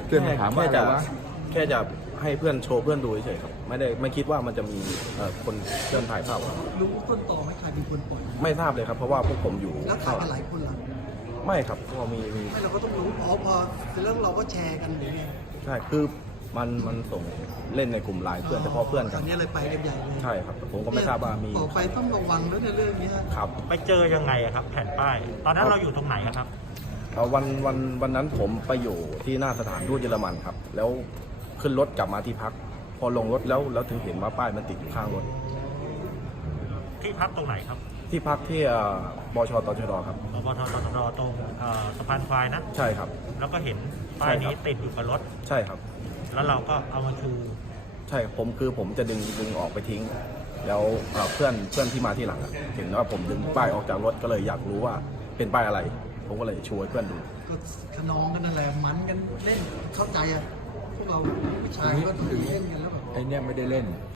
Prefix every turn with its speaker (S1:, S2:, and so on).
S1: เพื่อนมาถามว่า
S2: แค่จะให้เพื่อนโชว์เพื่อนดูเฉยๆครับไม่คิดว่ามันจะมีคนเพื่อนถ่ายภาพ
S3: รู้ต้นตอไหมใครเป็นคนปล่อย
S2: ไม่ทราบเลยครับเพราะว่าพวกผมอยู่
S3: แล้วถ่ายกันหลายคนเหรอ
S2: ไม่ครับพอมี
S3: ไม่เราก็ต้องรู้พอเรื่องเราก็แชร์กันหรือไง
S2: ใช่คือมันส่งเล่นในกลุ่มไลน์เพื่อนเฉพาะเพื่อน
S3: ค
S2: กั
S3: ราน วนี้เลยไปกันใหญ่เลย
S2: ใช่ครับผมก็ไม่ทราบว่ามี
S3: ต่อไปต้องระวังแล้วในเรื่องนี้
S2: ครับ
S4: ไปเจอยังไงอะครับแผ่นป้าย ตอนนั้นเราอยู่ตรงไหนอะครับ
S2: วันนั้นผมไปอยู่ที่หน้าสถานทูตเยอรมันครับแล้วขึ้นรถกลับมาที่พัก พอลงรถแล้วถึงเห็นว่าป้ายมันติดอยู่ข้างรถ
S4: ที่พักตรงไหนครับ
S2: ที่พักที่บชตชดครับ
S4: บทตรตรงสะพานควายนะ
S2: ใช่ครับ
S4: แล้วก็เห็นป้ายนี้ติดอยู่กับรถ
S2: ใช่ครับ
S4: แล้วเราก็เอามาชู
S2: ใช่ผมจะดึงออกไปทิ้ง แล้วเพื่อนที่มาที่หลังเห็นว่าผมดึงป้ายออกจากรถก็เลยอยากรู้ว่าเป็นป้ายอะไร ผมก็เลยช่วยเพื่อนดู
S3: ก็ขนองกันนั่นแหละมันกันเล่นเข้าใจอ่ะพวกเราผู้ชายก็เล่นกันแล้วแบบ
S1: ไอ้เนี่ยไม่ได้เล่น